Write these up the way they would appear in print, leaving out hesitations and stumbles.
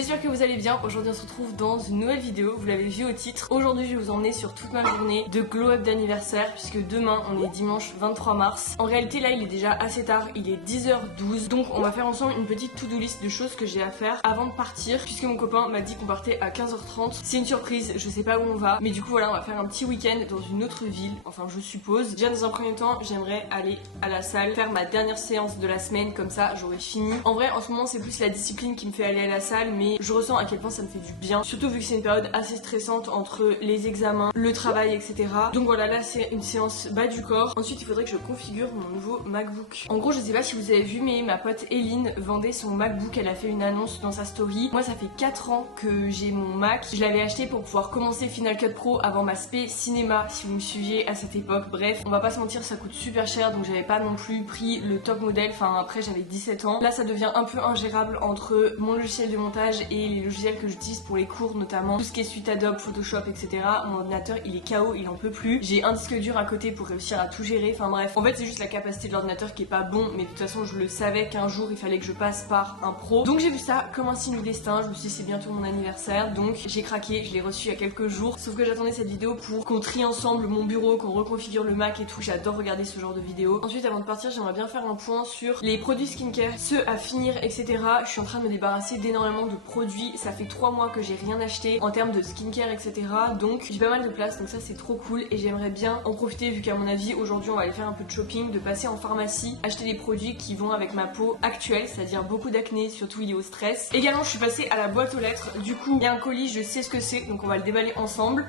J'espère que vous allez bien. Aujourd'hui on se retrouve dans une nouvelle vidéo, vous l'avez vu au titre. Aujourd'hui je vais vous emmener sur toute ma journée de glow up d'anniversaire, puisque demain on est dimanche 23 mars. En réalité là il est déjà assez tard, il est 10h12, donc on va faire ensemble une petite to-do list de choses que j'ai à faire avant de partir, puisque mon copain m'a dit qu'on partait à 15h30. C'est une surprise, je sais pas où on va, mais du coup voilà, on va faire un petit week-end dans une autre ville, enfin je suppose. Déjà dans un premier temps j'aimerais aller à la salle, faire ma dernière séance de la semaine, comme ça j'aurai fini. En vrai en ce moment c'est plus la discipline qui me fait aller à la salle, mais je ressens à quel point ça me fait du bien, surtout vu que c'est une période assez stressante entre les examens, le travail, etc. Donc voilà, là c'est une séance bas du corps. Ensuite il faudrait que je configure mon nouveau MacBook. En gros je sais pas si vous avez vu, mais ma pote Eline vendait son MacBook, elle a fait une annonce dans sa story. Moi ça fait 4 ans que j'ai mon Mac, je l'avais acheté pour pouvoir commencer Final Cut Pro avant ma spé cinéma, si vous me suiviez à cette époque. Bref, on va pas se mentir, ça coûte super cher, donc j'avais pas non plus pris le top modèle, enfin après j'avais 17 ans. Là ça devient un peu ingérable entre mon logiciel de montage et les logiciels que j'utilise pour les cours, notamment tout ce qui est suite Adobe, Photoshop, etc. Mon ordinateur il est KO, il en peut plus. J'ai un disque dur à côté pour réussir à tout gérer, enfin bref. En fait c'est juste la capacité de l'ordinateur qui est pas bon, mais de toute façon je le savais qu'un jour il fallait que je passe par un pro. Donc j'ai vu ça comme un signe du destin, je me suis dit c'est bientôt mon anniversaire, donc j'ai craqué, je l'ai reçu il y a quelques jours. Sauf que j'attendais cette vidéo pour qu'on trie ensemble mon bureau, qu'on reconfigure le Mac et tout, j'adore regarder ce genre de vidéos. Ensuite avant de partir j'aimerais bien faire un point sur les produits skincare, ceux à finir, etc. Je suis en train de me débarrasser d'énormément de produits, ça fait 3 mois que j'ai rien acheté en termes de skincare, etc. Donc j'ai pas mal de place, donc ça c'est trop cool et j'aimerais bien en profiter, vu qu'à mon avis aujourd'hui on va aller faire un peu de shopping, de passer en pharmacie, acheter des produits qui vont avec ma peau actuelle, c'est-à-dire beaucoup d'acné, surtout lié au stress. Également je suis passée à la boîte aux lettres, du coup il y a un colis, je sais ce que c'est, donc on va le déballer ensemble.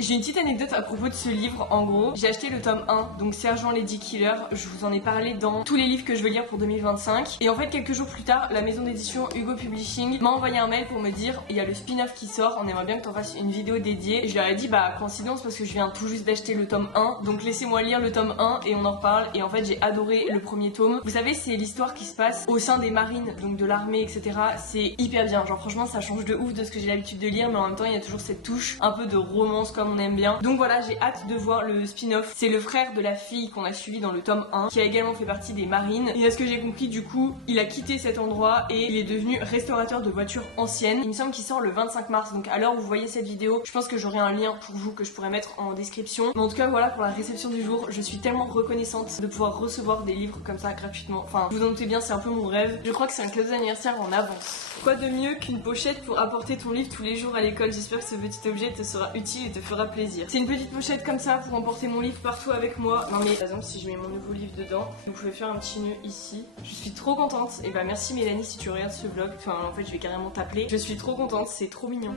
J'ai une petite anecdote à propos de ce livre. En gros, j'ai acheté le tome 1, donc Sergent Lady Killer. Je vous en ai parlé dans tous les livres que je veux lire pour 2025. Et en fait, quelques jours plus tard, la maison d'édition Hugo Publishing m'a envoyé un mail pour me dire il y a le spin-off qui sort, on aimerait bien que t'en fasses une vidéo dédiée. Et je leur ai dit bah coïncidence parce que je viens tout juste d'acheter le tome 1, donc laissez-moi lire le tome 1 et on en reparle. Et en fait, j'ai adoré le premier tome. Vous savez, c'est l'histoire qui se passe au sein des marines, donc de l'armée, etc. C'est hyper bien. Genre franchement, ça change de ouf de ce que j'ai l'habitude de lire, mais en même temps, il y a toujours cette touche un peu de romance comme on aime bien. Donc voilà, j'ai hâte de voir le spin-off. C'est le frère de la fille qu'on a suivi dans le tome 1 qui a également fait partie des marines. Et à ce que j'ai compris, du coup, il a quitté cet endroit et il est devenu restaurateur de voitures anciennes. Il me semble qu'il sort le 25 mars. Donc à l'heure où vous voyez cette vidéo, je pense que j'aurai un lien pour vous que je pourrais mettre en description. Mais en tout cas, voilà pour la réception du jour. Je suis tellement reconnaissante de pouvoir recevoir des livres comme ça gratuitement. Enfin, vous en doutez bien, c'est un peu mon rêve. Je crois que c'est un cadeau d'anniversaire en avance. Quoi de mieux qu'une pochette pour apporter ton livre tous les jours à l'école? J'espère que ce petit objet te sera utile et te fera plaisir. C'est une petite pochette comme ça pour emporter mon livre partout avec moi. Non mais par exemple si je mets mon nouveau livre dedans, vous pouvez faire un petit nœud ici. Je suis trop contente. Et bah merci Mélanie si tu regardes ce vlog. Enfin en fait je vais carrément t'appeler. Je suis trop contente, c'est trop mignon.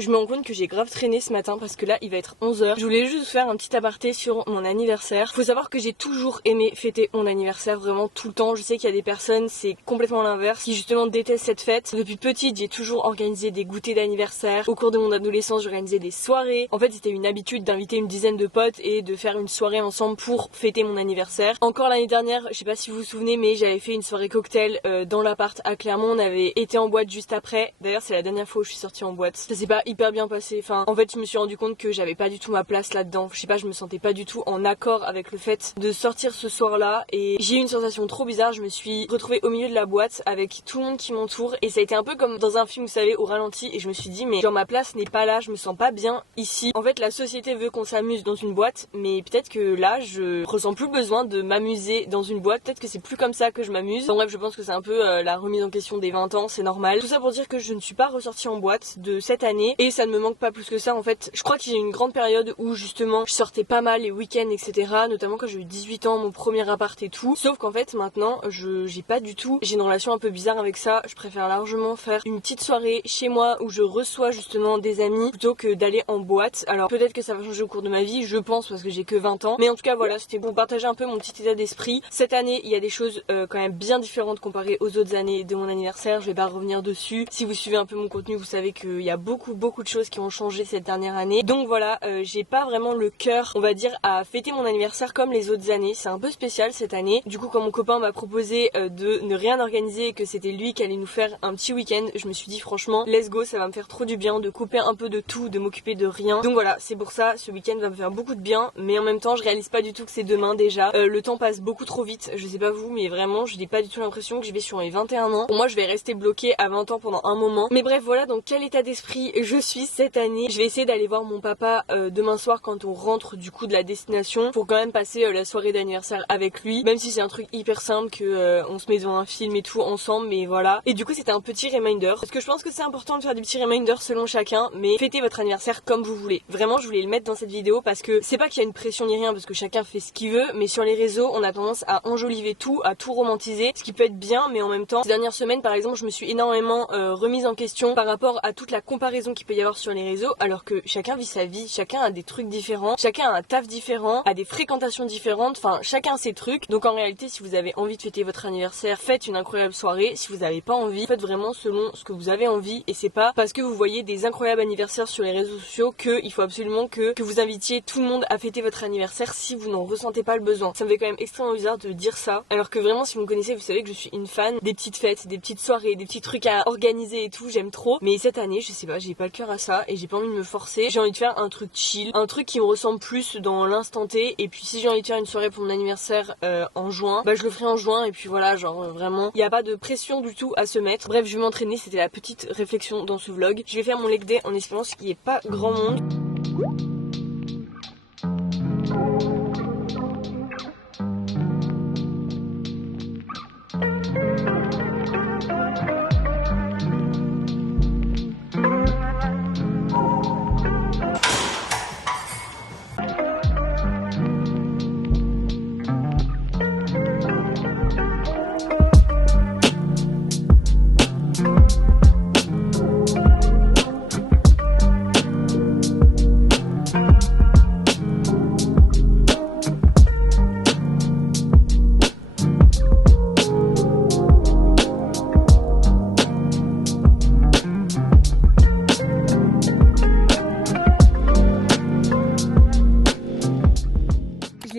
Je me rends compte que j'ai grave traîné ce matin parce que là il va être 11h. Je voulais juste faire un petit aparté sur mon anniversaire. Faut savoir que j'ai toujours aimé fêter mon anniversaire, vraiment tout le temps. Je sais qu'il y a des personnes, c'est complètement l'inverse, qui justement détestent cette fête. Depuis petite j'ai toujours organisé des goûters d'anniversaire. Au cours de mon adolescence j'organisais des soirées. En fait c'était une habitude d'inviter une dizaine de potes et de faire une soirée ensemble pour fêter mon anniversaire. Encore l'année dernière, je sais pas si vous vous souvenez, mais j'avais fait une soirée cocktail dans l'appart à Clermont. On avait été en boîte juste après. D'ailleurs c'est la dernière fois où je suis sortie en boîte. Ça s'est pas hyper bien passé. Enfin, en fait, je me suis rendu compte que j'avais pas du tout ma place là-dedans. Je sais pas, je me sentais pas du tout en accord avec le fait de sortir ce soir-là et j'ai eu une sensation trop bizarre. Je me suis retrouvée au milieu de la boîte avec tout le monde qui m'entoure et ça a été un peu comme dans un film, vous savez, au ralenti, et je me suis dit mais genre ma place n'est pas là, je me sens pas bien ici. En fait, la société veut qu'on s'amuse dans une boîte, mais peut-être que là, je ressens plus besoin de m'amuser dans une boîte. Peut-être que c'est plus comme ça que je m'amuse. En bref, je pense que c'est un peu la remise en question des 20 ans, c'est normal. Tout ça pour dire que je ne suis pas ressortie en boîte de cette année et ça ne me manque pas plus que ça. En fait je crois qu'il y a une grande période où justement je sortais pas mal les week-ends, etc., notamment quand j'ai eu 18 ans, mon premier appart et tout, sauf qu'en fait maintenant j'ai pas du tout, j'ai une relation un peu bizarre avec ça. Je préfère largement faire une petite soirée chez moi où je reçois justement des amis plutôt que d'aller en boîte. Alors peut-être que ça va changer au cours de ma vie, je pense, parce que j'ai que 20 ans, mais en tout cas voilà, c'était pour partager un peu mon petit état d'esprit. Cette année il y a des choses quand même bien différentes comparées aux autres années de mon anniversaire, je vais pas revenir dessus. Si vous suivez un peu mon contenu, vous savez qu'il y a beaucoup beaucoup de choses qui ont changé cette dernière année. Donc voilà, j'ai pas vraiment le cœur, on va dire, à fêter mon anniversaire comme les autres années. C'est un peu spécial cette année. Du coup, quand mon copain m'a proposé de ne rien organiser et que c'était lui qui allait nous faire un petit week-end, je me suis dit franchement, let's go, ça va me faire trop du bien de couper un peu de tout, de m'occuper de rien. Donc voilà, c'est pour ça, ce week-end va me faire beaucoup de bien, mais en même temps, je réalise pas du tout que c'est demain déjà. Le temps passe beaucoup trop vite, je sais pas vous, mais vraiment, je n'ai pas du tout l'impression que je vais sur mes 21 ans. Pour moi, je vais rester bloquée à 20 ans pendant un moment. Mais bref, voilà dans quel état d'esprit je suis cette année. Je vais essayer d'aller voir mon papa demain soir quand on rentre du coup de la destination pour quand même passer la soirée d'anniversaire avec lui, même si c'est un truc hyper simple que on se met devant un film et tout ensemble, mais voilà. Et du coup, c'était un petit reminder parce que je pense que c'est important de faire des petits reminders selon chacun, mais fêtez votre anniversaire comme vous voulez. Vraiment, je voulais le mettre dans cette vidéo parce que c'est pas qu'il y a une pression ni rien, parce que chacun fait ce qu'il veut, mais sur les réseaux, on a tendance à enjoliver tout, à tout romantiser, ce qui peut être bien, mais en même temps, ces dernières semaines, par exemple, je me suis énormément remise en question par rapport à toute la comparaison qu'il peut y avoir sur les réseaux, alors que chacun vit sa vie, chacun a des trucs différents, chacun a un taf différent, a des fréquentations différentes, enfin chacun ses trucs. Donc en réalité, si vous avez envie de fêter votre anniversaire, faites une incroyable soirée. Si vous n'avez pas envie, faites vraiment selon ce que vous avez envie, et c'est pas parce que vous voyez des incroyables anniversaires sur les réseaux sociaux qu'il faut absolument que vous invitiez tout le monde à fêter votre anniversaire si vous n'en ressentez pas le besoin. Ça me fait quand même extrêmement bizarre de dire ça, alors que vraiment, si vous me connaissez, vous savez que je suis une fan des petites fêtes, des petites soirées, des petits trucs à organiser et tout, j'aime trop. Mais cette année, je sais pas, j'ai pas le cœur à ça et j'ai pas envie de me forcer. J'ai envie de faire un truc chill, un truc qui me ressemble plus dans l'instant T. Et puis si j'ai envie de faire une soirée pour mon anniversaire en juin, bah je le ferai en juin. Et puis voilà, genre vraiment, il y a pas de pression du tout à se mettre. Bref, je vais m'entraîner, c'était la petite réflexion dans ce vlog. Je vais faire mon leg day en espérant qu'il n'y ait pas grand monde.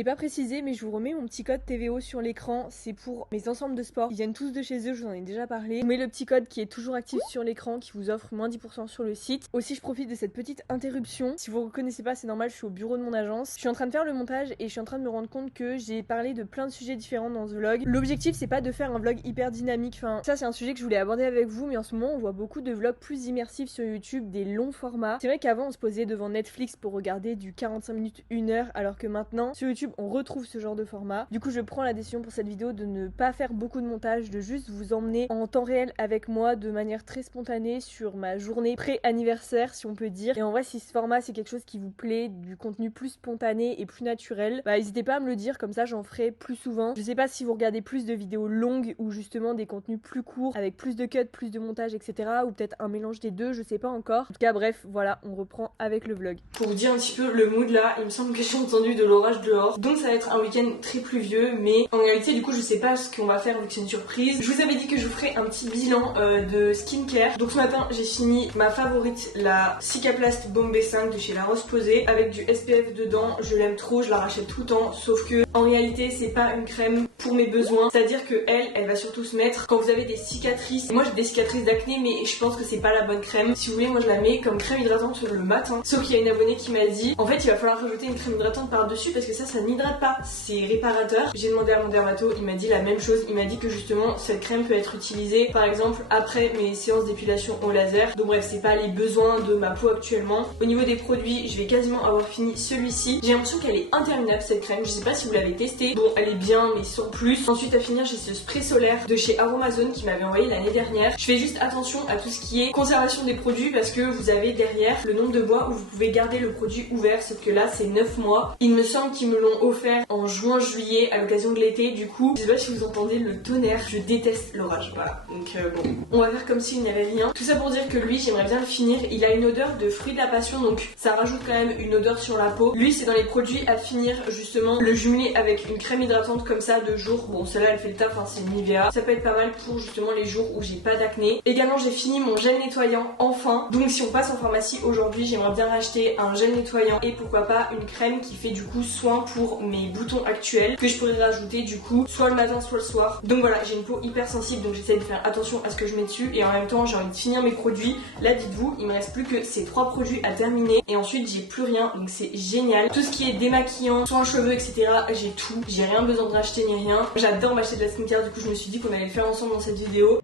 Pas précisé, mais je vous remets mon petit code TVO sur l'écran. C'est pour mes ensembles de sport, ils viennent tous de chez eux, je vous en ai déjà parlé. Je vous mets le petit code qui est toujours actif sur l'écran, qui vous offre moins 10% sur le site. Aussi, je profite de cette petite interruption. Si vous reconnaissez pas, c'est normal, je suis au bureau de mon agence. Je suis en train de faire le montage et je suis en train de me rendre compte que j'ai parlé de plein de sujets différents dans ce vlog. L'objectif, c'est pas de faire un vlog hyper dynamique, enfin ça c'est un sujet que je voulais aborder avec vous, mais en ce moment on voit beaucoup de vlogs plus immersifs sur YouTube, des longs formats. C'est vrai qu'avant on se posait devant Netflix pour regarder du 45 minutes, 1 heure, alors que maintenant sur YouTube on retrouve ce genre de format. Du coup, je prends la décision pour cette vidéo de ne pas faire beaucoup de montage, de juste vous emmener en temps réel avec moi de manière très spontanée sur ma journée pré-anniversaire, si on peut dire. Et en vrai, si ce format c'est quelque chose qui vous plaît, du contenu plus spontané et plus naturel, bah n'hésitez pas à me le dire, comme ça j'en ferai plus souvent. Je sais pas si vous regardez plus de vidéos longues ou justement des contenus plus courts avec plus de cuts, plus de montage, etc. ou peut-être un mélange des deux, je sais pas encore. En tout cas, bref, voilà, on reprend avec le vlog. Pour vous dire un petit peu le mood là, il me semble que j'ai entendu de l'orage dehors, donc ça va être un week-end très pluvieux, mais en réalité du coup je sais pas ce qu'on va faire vu que c'est une surprise. Je vous avais dit que je vous ferais un petit bilan de skincare. Donc ce matin j'ai fini ma favorite, la Cicaplast Bomb B5 de chez La Roche-Posay avec du SPF dedans. Je l'aime trop, je la rachète tout le temps, sauf que en réalité c'est pas une crème pour mes besoins, c'est à dire que elle va surtout se mettre quand vous avez des cicatrices. Moi j'ai des cicatrices d'acné, mais je pense que c'est pas la bonne crème. Si vous voulez, moi je la mets comme crème hydratante le matin, sauf qu'il y a une abonnée qui m'a dit en fait il va falloir rajouter une crème hydratante par dessus parce que ça n'hydrate pas, c'est réparateur. J'ai demandé à mon dermato, il m'a dit la même chose, il m'a dit que justement cette crème peut être utilisée par exemple après mes séances d'épilation au laser. Donc bref, c'est pas les besoins de ma peau actuellement. Au niveau des produits, je vais quasiment avoir fini celui-ci. J'ai l'impression qu'elle est interminable cette crème, je sais pas si vous l'avez testée. Bon, elle est bien mais sans plus. Ensuite à finir, j'ai ce spray solaire de chez Aromazone qui m'avait envoyé l'année dernière. Je fais juste attention à tout ce qui est conservation des produits parce que vous avez derrière le nombre de mois où vous pouvez garder le produit ouvert, sauf que là c'est 9 mois. Il me semble qu'ils me l'ont offert offert en juin-juillet à l'occasion de l'été. Du coup, je sais pas si vous entendez le tonnerre, je déteste l'orage. Voilà, donc bon, on va faire comme s'il n'y avait rien. Tout ça pour dire que lui, j'aimerais bien le finir. Il a une odeur de fruit de la passion, donc ça rajoute quand même une odeur sur la peau. Lui, c'est dans les produits à finir, justement, le jumeler avec une crème hydratante comme ça de jour. Bon, celle-là, elle fait le taf, hein, c'est une Nivea. Ça peut être pas mal pour justement les jours où j'ai pas d'acné. Également, j'ai fini mon gel nettoyant enfin. Donc si on passe en pharmacie aujourd'hui, j'aimerais bien racheter un gel nettoyant et pourquoi pas une crème qui fait du coup soin pour mes boutons actuels que je pourrais rajouter du coup soit le matin soit le soir. Donc voilà, j'ai une peau hyper sensible, donc j'essaie de faire attention à ce que je mets dessus et en même temps j'ai envie de finir mes produits. Là, dites-vous, il me reste plus que ces 3 produits à terminer et ensuite j'ai plus rien, donc c'est génial. Tout ce qui est démaquillant, soins cheveux, etc., j'ai tout. J'ai rien besoin de racheter ni rien. J'adore m'acheter de la skincare, du coup je me suis dit qu'on allait le faire ensemble dans cette vidéo.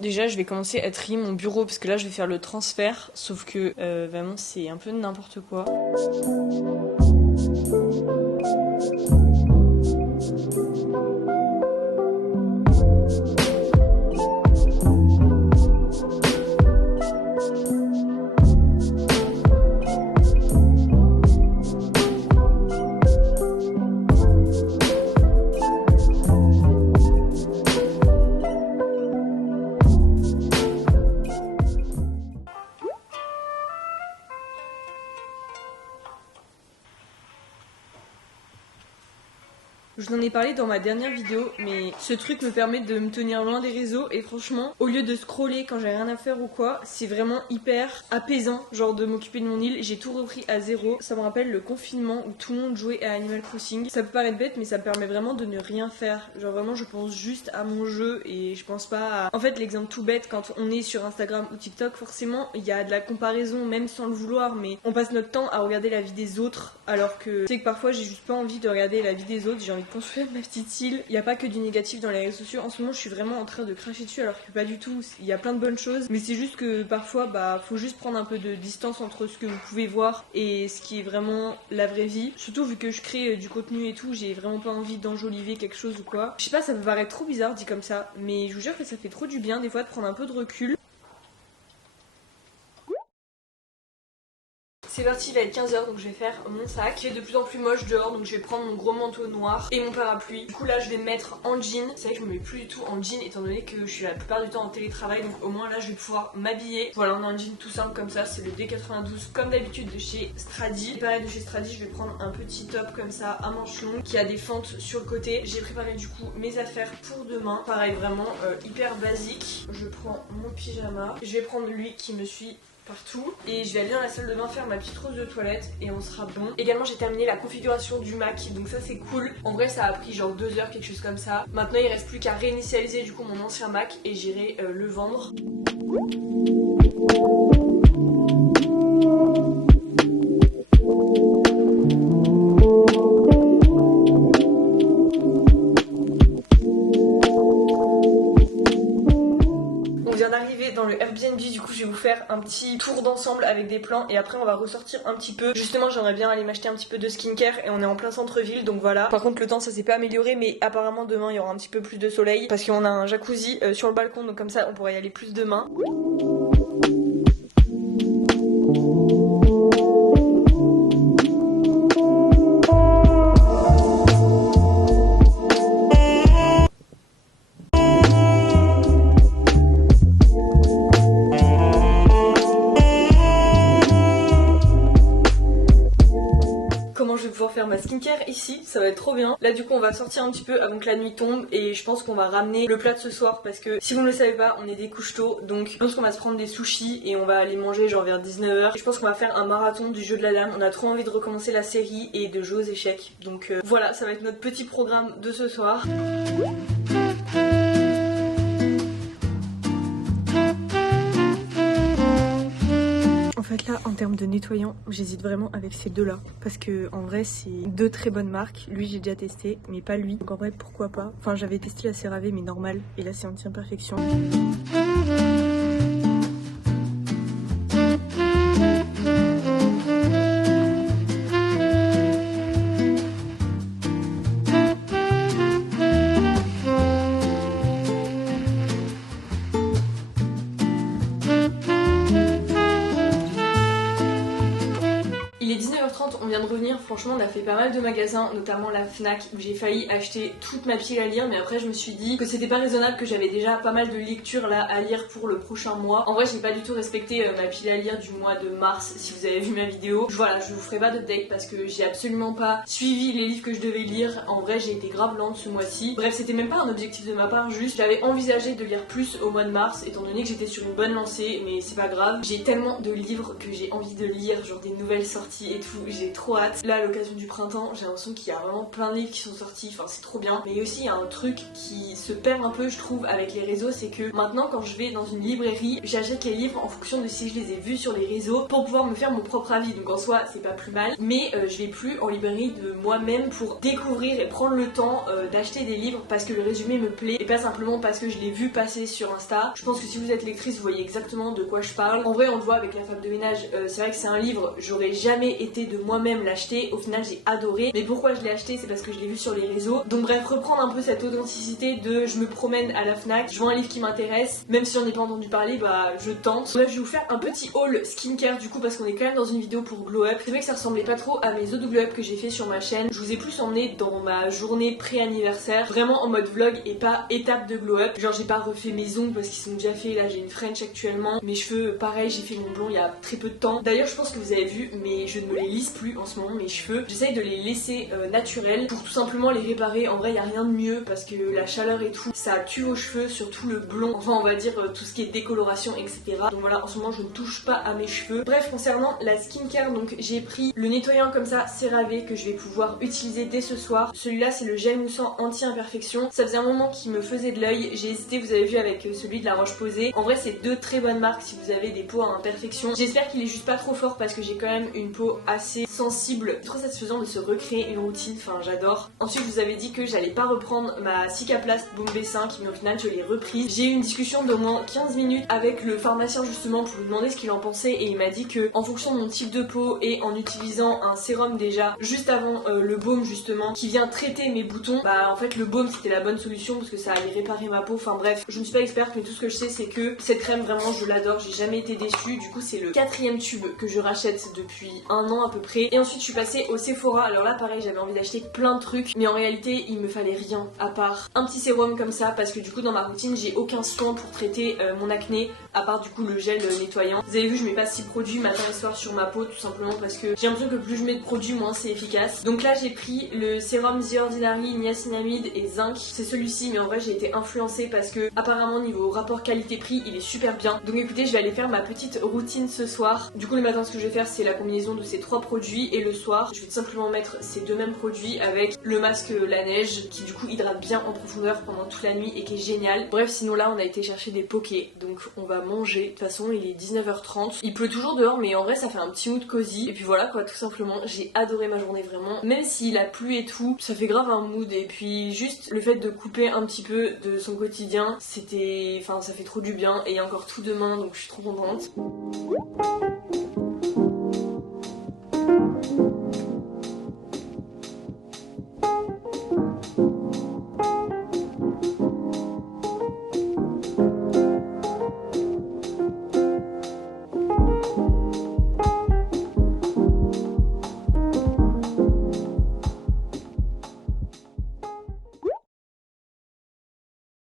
Déjà je vais commencer à trier mon bureau parce que là je vais faire le transfert, sauf que vraiment c'est un peu n'importe quoi. Je vous en ai parlé dans ma dernière vidéo, mais ce truc me permet de me tenir loin des réseaux et franchement, au lieu de scroller quand j'ai rien à faire ou quoi, c'est vraiment hyper apaisant, genre de m'occuper de mon île. J'ai tout repris à zéro. Ça me rappelle le confinement où tout le monde jouait à Animal Crossing. Ça peut paraître bête, mais ça me permet vraiment de ne rien faire. Genre vraiment, je pense juste à mon jeu et je pense pas à... En fait, l'exemple tout bête, quand on est sur Instagram ou TikTok, forcément, il y a de la comparaison, même sans le vouloir, mais on passe notre temps à regarder la vie des autres, alors que tu sais que parfois j'ai juste pas envie de regarder la vie des autres, j'ai envie de construire ma petite île. Il n'y a pas que du négatif dans les réseaux sociaux. En ce moment, je suis vraiment en train de cracher dessus, alors que pas du tout. Il y a plein de bonnes choses, mais c'est juste que parfois, bah, faut juste prendre un peu de distance entre ce que vous pouvez voir et ce qui est vraiment la vraie vie. Surtout vu que je crée du contenu et tout, j'ai vraiment pas envie d'enjoliver quelque chose ou quoi. Je sais pas, ça me paraît trop bizarre dit comme ça, mais je vous jure que ça fait trop du bien des fois de prendre un peu de recul. C'est parti, il va être 15h donc je vais faire mon sac. J'ai de plus en plus moche dehors donc je vais prendre mon gros manteau noir et mon parapluie. Du coup là je vais me mettre en jean. C'est vrai que je me mets plus du tout en jean étant donné que je suis la plupart du temps en télétravail, donc au moins là je vais pouvoir m'habiller. Voilà, on a un jean tout simple comme ça, c'est le D92 comme d'habitude de chez Stradi. Et pareil, de chez Stradi je vais prendre un petit top comme ça à manches longues qui a des fentes sur le côté. J'ai préparé du coup mes affaires pour demain. Pareil, vraiment hyper basique. Je prends mon pyjama. Je vais prendre lui qui me suit partout et je vais aller dans la salle de bain faire ma petite rose de toilette et on sera bon. Également j'ai terminé la configuration du Mac, donc ça c'est cool. En vrai ça a pris genre 2 heures, quelque chose comme ça. Maintenant il reste plus qu'à réinitialiser du coup mon ancien Mac et j'irai le vendre. Dans le Airbnb, du coup je vais vous faire un petit tour d'ensemble avec des plans et après on va ressortir un petit peu. Justement j'aimerais bien aller m'acheter un petit peu de skincare et on est en plein centre-ville donc voilà. Par contre le temps ça s'est pas amélioré, mais apparemment demain il y aura un petit peu plus de soleil parce qu'on a un jacuzzi sur le balcon, donc comme ça on pourrait y aller plus demain. Faire ma skincare ici, ça va être trop bien. Là du coup on va sortir un petit peu avant que la nuit tombe et je pense qu'on va ramener le plat de ce soir parce que si vous ne le savez pas on est des couches tôt, donc je pense qu'on va se prendre des sushis et on va aller manger genre vers 19h. Je pense qu'on va faire un marathon du jeu de la dame, on a trop envie de recommencer la série et de jouer aux échecs, donc voilà, ça va être notre petit programme de ce soir. En fait là en termes de nettoyant j'hésite vraiment avec ces deux là parce que en vrai c'est deux très bonnes marques. Lui j'ai déjà testé mais pas lui, donc en vrai pourquoi pas. Enfin j'avais testé la CeraVe mais normal et là c'est anti-imperfection. Franchement on a fait pas mal de magasins, notamment la Fnac où j'ai failli acheter toute ma pile à lire, mais après je me suis dit que c'était pas raisonnable, que j'avais déjà pas mal de lectures là à lire pour le prochain mois. En vrai j'ai pas du tout respecté ma pile à lire du mois de mars, si vous avez vu ma vidéo. Voilà, je vous ferai pas d'update parce que j'ai absolument pas suivi les livres que je devais lire. En vrai j'ai été grave lente ce mois-ci. Bref, c'était même pas un objectif de ma part, juste j'avais envisagé de lire plus au mois de mars étant donné que j'étais sur une bonne lancée, mais c'est pas grave. J'ai tellement de livres que j'ai envie de lire, genre des nouvelles sorties et tout, j'ai trop hâte. Là à l'occasion du printemps, j'ai l'impression qu'il y a vraiment plein de livres qui sont sortis, enfin c'est trop bien. Mais aussi il y a un truc qui se perd un peu je trouve avec les réseaux, c'est que maintenant quand je vais dans une librairie, j'achète les livres en fonction de si je les ai vus sur les réseaux pour pouvoir me faire mon propre avis, donc en soi c'est pas plus mal. Mais je vais plus en librairie de moi-même pour découvrir et prendre le temps d'acheter des livres parce que le résumé me plaît et pas simplement parce que je l'ai vu passer sur Insta. Je pense que si vous êtes lectrice vous voyez exactement de quoi je parle. En vrai on le voit avec La Femme de ménage, c'est vrai que c'est un livre, j'aurais jamais été de moi-même l'acheter, au final j'ai adoré, mais pourquoi je l'ai acheté, c'est parce que je l'ai vu sur les réseaux. Donc bref, reprendre un peu cette authenticité de je me promène à la Fnac, je vois un livre qui m'intéresse, même si on n'est pas entendu parler, bah je tente. Bref, je vais vous faire un petit haul skincare du coup parce qu'on est quand même dans une vidéo pour Glow Up. C'est vrai que ça ressemblait pas trop à mes autres Glow Up que j'ai fait sur ma chaîne, je vous ai plus emmené dans ma journée pré-anniversaire, vraiment en mode vlog et pas étape de Glow Up. Genre j'ai pas refait mes ongles parce qu'ils sont déjà faits, là j'ai une French actuellement, mes cheveux pareil, j'ai fait mon blond il y a très peu de temps. D'ailleurs je pense que vous avez vu, mais je ne me les lisse plus en ce moment mes cheveux, j'essaye de les laisser naturels pour tout simplement les réparer. En vrai il y a rien de mieux parce que la chaleur et tout ça tue vos cheveux, surtout le blond, enfin on va dire tout ce qui est décoloration etc. Donc voilà, en ce moment je ne touche pas à mes cheveux. Bref, concernant la skincare, donc j'ai pris le nettoyant comme ça CeraVe que je vais pouvoir utiliser dès ce soir. Celui-là c'est le gel moussant anti-imperfection, ça faisait un moment qu'il me faisait de l'œil, j'ai hésité, vous avez vu avec celui de la Roche-Posay. En vrai c'est deux très bonnes marques si vous avez des peaux à imperfection. J'espère qu'il est juste pas trop fort parce que j'ai quand même une peau assez sensible. C'est trop satisfaisant de se recréer une routine, enfin j'adore. Ensuite je vous avais dit que j'allais pas reprendre ma Cicaplast Baume B5 mais au final je l'ai reprise. J'ai eu une discussion d'au moins 15 minutes avec le pharmacien justement pour lui demander ce qu'il en pensait et il m'a dit que en fonction de mon type de peau et en utilisant un sérum déjà juste avant le baume justement qui vient traiter mes boutons, bah en fait le baume c'était la bonne solution parce que ça allait réparer ma peau. Enfin bref, je ne suis pas experte mais tout ce que je sais c'est que cette crème vraiment je l'adore, j'ai jamais été déçue. Du coup c'est le 4e tube que je rachète depuis un an à peu près. Et ensuite je suis passée au Sephora. Alors là pareil j'avais envie d'acheter plein de trucs mais en réalité il me fallait rien à part un petit sérum comme ça parce que du coup dans ma routine j'ai aucun soin pour traiter mon acné à part du coup le gel nettoyant. Vous avez vu je mets pas 6 produits matin et soir sur ma peau tout simplement parce que j'ai l'impression que plus je mets de produits moins c'est efficace. Donc là j'ai pris le sérum The Ordinary niacinamide et zinc, c'est celui-ci mais en vrai j'ai été influencée parce que apparemment niveau rapport qualité-prix il est super bien. Donc écoutez je vais aller faire ma petite routine ce soir. Du coup le matin ce que je vais faire c'est la combinaison de ces 3 produits et le soir je vais tout simplement mettre ces deux mêmes produits avec le masque la neige qui du coup hydrate bien en profondeur pendant toute la nuit et qui est génial. Bref sinon là on a été chercher des pokés donc on va manger. De toute façon il est 19h30, il pleut toujours dehors mais en vrai ça fait un petit mood cosy et puis voilà quoi tout simplement. J'ai adoré ma journée vraiment, même s'il a plu et tout ça fait grave un mood et puis juste le fait de couper un petit peu de son quotidien c'était, enfin ça fait trop du bien et il y a encore tout demain donc je suis trop contente.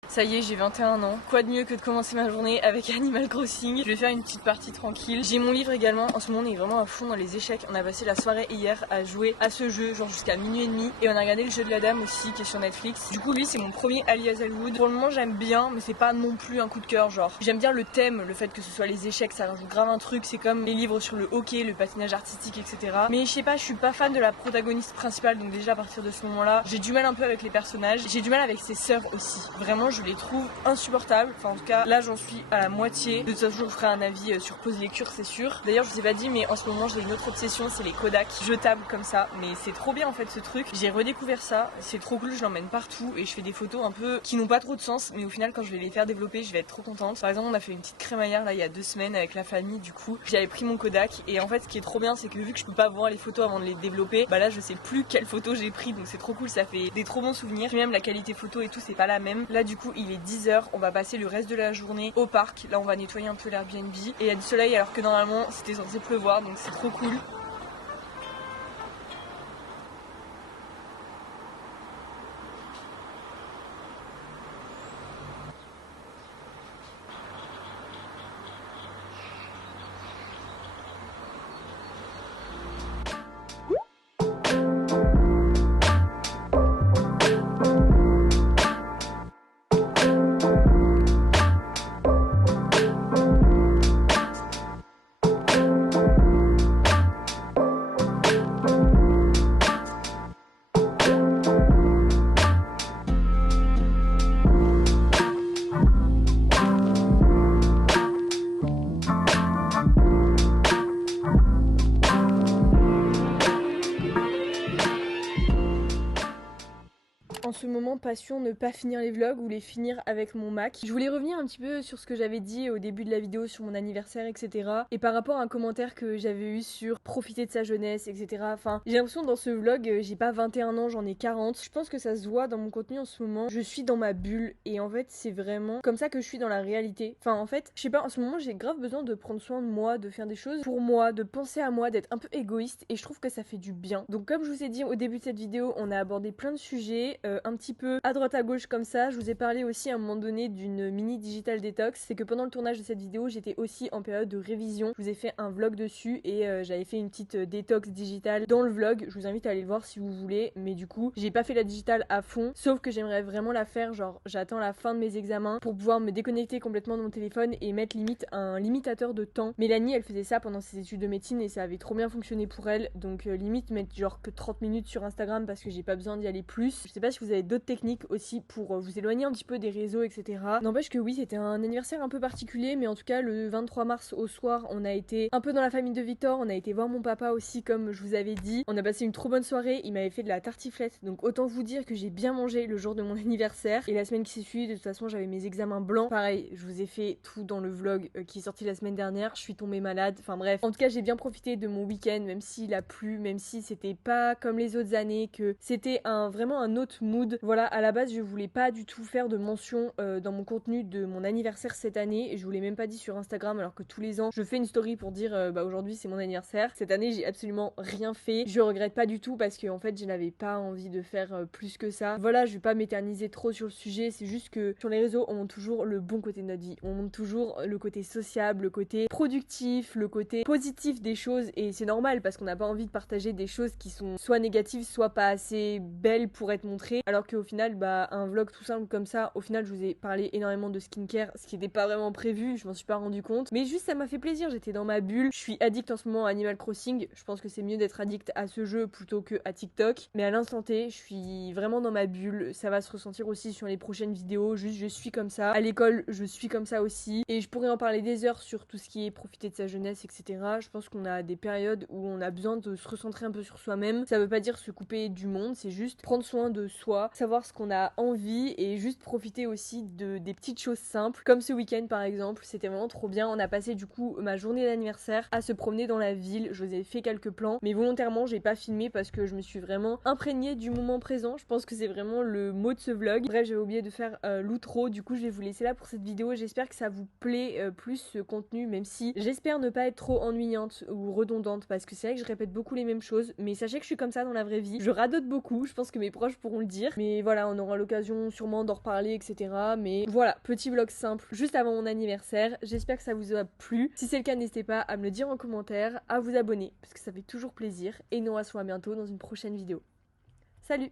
Ça y est, j'ai 21 ans. Quoi de mieux que de commencer ma journée avec Animal Crossing. Je vais faire une petite partie tranquille. J'ai mon livre également. En ce moment, on est vraiment à fond dans les échecs. On a passé la soirée hier à jouer à ce jeu, genre jusqu'à minuit et demi. Et on a regardé le jeu de la dame aussi, qui est sur Netflix. Du coup, lui, c'est mon premier Ali Hazelwood. Pour le moment, j'aime bien, mais c'est pas non plus un coup de cœur. Genre, j'aime bien le thème, le fait que ce soit les échecs, ça rajoute grave un truc. C'est comme les livres sur le hockey, le patinage artistique, etc. Mais je sais pas, je suis pas fan de la protagoniste principale. Donc déjà, à partir de ce moment-là, j'ai du mal un peu avec les personnages. J'ai du mal avec ses sœurs aussi. Vraiment, je les trouve insupportables. Enfin en tout cas là j'en suis à la moitié. De toute façon je vous ferai un avis sur pause lecture c'est sûr. D'ailleurs je vous ai pas dit mais en ce moment j'ai une autre obsession, c'est les Kodak jetables comme ça. Mais c'est trop bien en fait ce truc. J'ai redécouvert ça, c'est trop cool, je l'emmène partout et je fais des photos un peu qui n'ont pas trop de sens mais au final quand je vais les faire développer je vais être trop contente. Par exemple on a fait une petite crémaillère là il y a 2 semaines avec la famille du coup. J'avais pris mon Kodak et en fait ce qui est trop bien c'est que vu que je peux pas voir les photos avant de les développer, bah là je sais plus quelle photo j'ai pris donc c'est trop cool, ça fait des trop bons souvenirs. Puis même la qualité photo et tout c'est pas la même. Là du coup il est 10h, on va passer le reste de la journée au parc. Là on va nettoyer un peu l'Airbnb et il y a du soleil alors que normalement c'était censé pleuvoir donc c'est trop cool. en ce moment passion ne pas finir les vlogs ou les finir avec mon Mac. Je voulais revenir un petit peu sur ce que j'avais dit au début de la vidéo sur mon anniversaire, etc. Et par rapport à un commentaire que j'avais eu sur profiter de sa jeunesse, etc. Enfin, j'ai l'impression que dans ce vlog, j'ai pas 21 ans, j'en ai 40. Je pense que ça se voit dans mon contenu en ce moment. Je suis dans ma bulle et en fait, c'est vraiment comme ça que je suis dans la réalité. Enfin, en fait, je sais pas, en ce moment, j'ai grave besoin de prendre soin de moi, de faire des choses pour moi, de penser à moi, d'être un peu égoïste et je trouve que ça fait du bien. Donc comme je vous ai dit au début de cette vidéo, on a abordé plein de sujets, un petit peu à droite à gauche comme ça. Je vous ai parlé aussi à un moment donné d'une mini digital détox. C'est que pendant le tournage de cette vidéo, j'étais aussi en période de révision. Je vous ai fait un vlog dessus et j'avais fait une petite détox digitale dans le vlog. Je vous invite à aller le voir si vous voulez. Mais du coup, j'ai pas fait la digitale à fond. Sauf que j'aimerais vraiment la faire. Genre, j'attends la fin de mes examens pour pouvoir me déconnecter complètement de mon téléphone et mettre limite un limitateur de temps. Mélanie, elle faisait ça pendant ses études de médecine et ça avait trop bien fonctionné pour elle. Donc limite mettre genre que 30 minutes sur Instagram parce que j'ai pas besoin d'y aller plus. Je sais pas si vous avez d'autres techniques aussi pour vous éloigner un petit peu des réseaux, etc. N'empêche que oui, c'était un anniversaire un peu particulier, mais en tout cas le 23 mars au soir, on a été un peu dans la famille de Victor, on a été voir mon papa aussi comme je vous avais dit. On a passé une trop bonne soirée, il m'avait fait de la tartiflette, donc autant vous dire que j'ai bien mangé le jour de mon anniversaire. Et la semaine qui s'est suivie, de toute façon j'avais mes examens blancs. Pareil, je vous ai fait tout dans le vlog qui est sorti la semaine dernière, je suis tombée malade, enfin bref. En tout cas j'ai bien profité de mon week-end, même s'il a plu, même si c'était pas comme les autres années, que c'était vraiment un autre mood. Voilà, à la base je voulais pas du tout faire de mention dans mon contenu de mon anniversaire cette année et je vous l'ai même pas dit sur Instagram alors que tous les ans je fais une story pour dire bah aujourd'hui c'est mon anniversaire. Cette année j'ai absolument rien fait, je regrette pas du tout parce que en fait je n'avais pas envie de faire plus que ça. Voilà, je vais pas m'éterniser trop sur le sujet, c'est juste que sur les réseaux on montre toujours le bon côté de notre vie, on montre toujours le côté sociable, le côté productif, le côté positif des choses et c'est normal parce qu'on n'a pas envie de partager des choses qui sont soit négatives soit pas assez belles pour être montrées alors qu'au final bah un vlog tout simple comme ça, au final je vous ai parlé énormément de skincare, ce qui n'était pas vraiment prévu, je m'en suis pas rendu compte, mais juste ça m'a fait plaisir, j'étais dans ma bulle. Je suis addict en ce moment à Animal Crossing, je pense que c'est mieux d'être addict à ce jeu plutôt que à TikTok, mais à l'instant T je suis vraiment dans ma bulle, ça va se ressentir aussi sur les prochaines vidéos, juste je suis comme ça, à l'école je suis comme ça aussi, et je pourrais en parler des heures sur tout ce qui est profiter de sa jeunesse, etc. Je pense qu'on a des périodes où on a besoin de se recentrer un peu sur soi-même, ça veut pas dire se couper du monde, c'est juste prendre soin de soi, savoir ce qu'on a envie et juste profiter aussi des petites choses simples, comme ce week-end par exemple, c'était vraiment trop bien. On a passé du coup ma journée d'anniversaire à se promener dans la ville, je vous ai fait quelques plans, mais volontairement j'ai pas filmé parce que je me suis vraiment imprégnée du moment présent, je pense que c'est vraiment le mot de ce vlog. Bref, j'ai oublié de faire l'outro, du coup je vais vous laisser là pour cette vidéo, j'espère que ça vous plaît plus ce contenu, même si j'espère ne pas être trop ennuyante ou redondante, parce que c'est vrai que je répète beaucoup les mêmes choses, mais sachez que je suis comme ça dans la vraie vie, je radote beaucoup, je pense que mes proches pourront le dire, mais voilà, on aura l'occasion sûrement d'en reparler, etc. Mais voilà, petit vlog simple juste avant mon anniversaire, j'espère que ça vous a plu. Si c'est le cas, n'hésitez pas à me le dire en commentaire, à vous abonner, parce que ça fait toujours plaisir, et nous on se voit bientôt dans une prochaine vidéo. Salut!